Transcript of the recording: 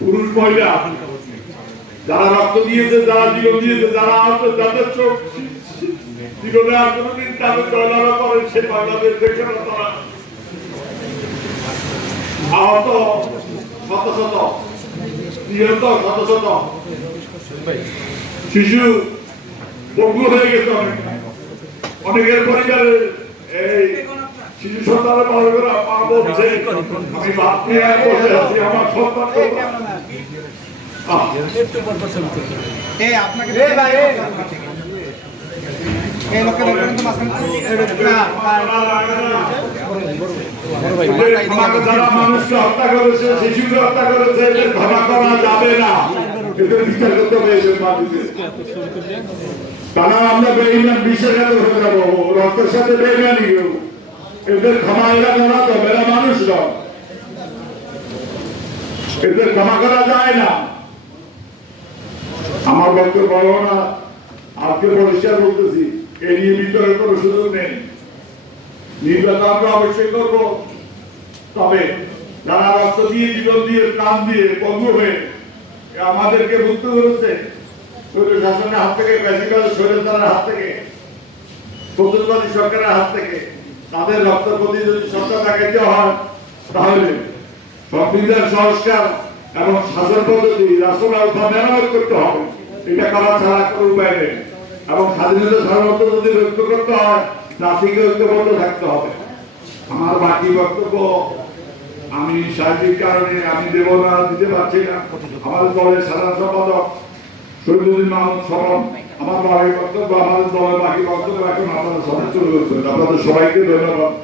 পুরুষ, মহিলা, যারা রক্ত দিয়েছে, যারা জীবন দিয়েছে, যারা যাদের আর তাদের সে বাংলাদেশ দেখে না তারা। আহত শত শত, নিহত শত শত। শিশু পঙ্গু হয়ে গেছে অনেকের পরিবারে এই শিশু যারা মানুষকে হত্যা করেছে শিশুকে হত্যা করেছে করা যাবে না আমরা বেইমান হয়ে যাব রক্তের সাথে বেইমানি। এদের ক্ষমা এরা করা যাবে এরা মানুষ নয়। এদের ক্ষমা করা যায় না। আমার বক্তব্য বলব না, আজকে পরিষ্কার বলতেছি এই নিয়ে বিতর্কের কোনো সুযোগ নেই। নির্বাচন আমরা অবশ্যই করব। তবে যারা রক্ত দিয়ে জীবন দিয়ে, প্রাণ দিয়ে, বন্ধু হয়ে আমাদেরকে মুক্ত করেছে শরীর শাসনের হাত থেকে বেসিক্যাল শরীর হাত থেকে প্রতিবাদী সরকারের হাত থেকে। তাদের রক্ত প্রতি যদি সরকার দেখাইতে হয়, তাহলে সংবিধান সংস্কার এবং শাসন পদ্ধতি রাষ্ট্র ব্যবস্থা মেরামত করতে হবে। এটা করা ছাড়া কোনো উপায় নেই। এবং স্বাধীনতা সার্বত্র যদি রক্ষা করতে হয়, জাতিকে ঐক্যবদ্ধ থাকতে হবে। আমার বাকি বক্তব্য, আমি শারীরিক কারণে আমি দেব না দিতে পারছি না। আমাদের দলের সাধারণ সম্পাদক শহীদুদ্দিন মাহমুদ সরম আমার বাড়ির বক্তব্য, আমাদের দলের বাকি বক্তব্য এখন আপনাদের সবাই চলে যাচ্ছে আপনাদের সবাইকে ধন্যবাদ।